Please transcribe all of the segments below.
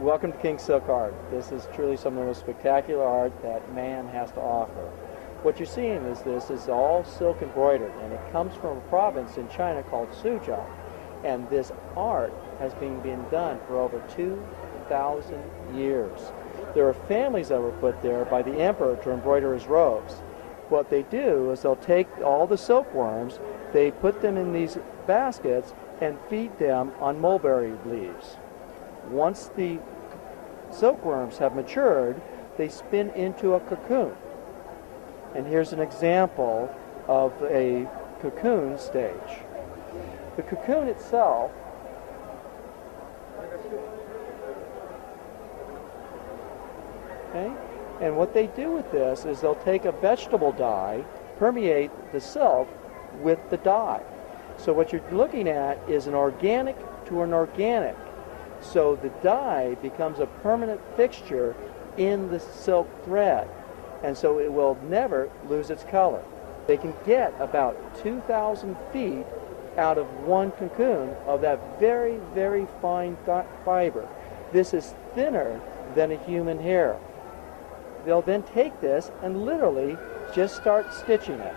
Welcome to King Silk Art. This is truly some of the most spectacular art that man has to offer. What you're seeing is this is all silk embroidered, and it comes from a province in China called Suzhou. And this art has been done for over 2,000 years. There are families that were put there by the emperor to embroider his robes. What they do is they'll take all the silkworms, they put them in these baskets and feed them on mulberry leaves. Once the silkworms have matured, they spin into a cocoon. And here's an example of a cocoon stage. The cocoon itself and what they do with this is they'll take a vegetable dye, permeate the silk with the dye. So what you're looking at is an organic to an organic. So the dye becomes a permanent fixture in the silk thread, and so it will never lose its color. They can get about 2,000 feet out of one cocoon of that very, very fine fiber. This is thinner than a human hair. They'll then take this and literally just start stitching it.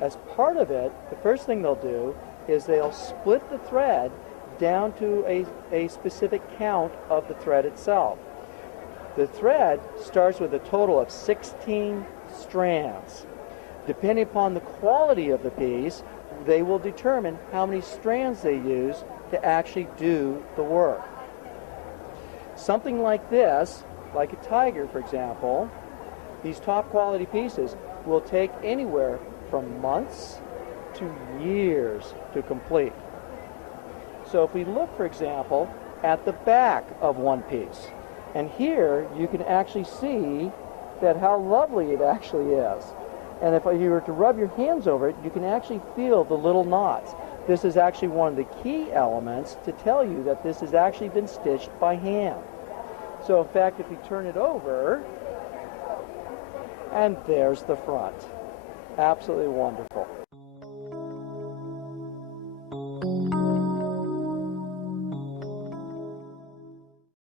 As part of it, the first thing they'll do is they'll split the thread down to a specific count of the thread itself. The thread starts with a total of 16 strands. Depending upon the quality of the piece, they will determine how many strands they use to actually do the work. Something like this, like a tiger for example, these top quality pieces will take anywhere from months to years to complete. So if we look, for example, at the back of one piece, and here you can actually see that how lovely it actually is. And if you were to rub your hands over it, you can actually feel the little knots. This is actually one of the key elements to tell you that this has actually been stitched by hand. So in fact, if you turn it over, and there's the front. Absolutely wonderful.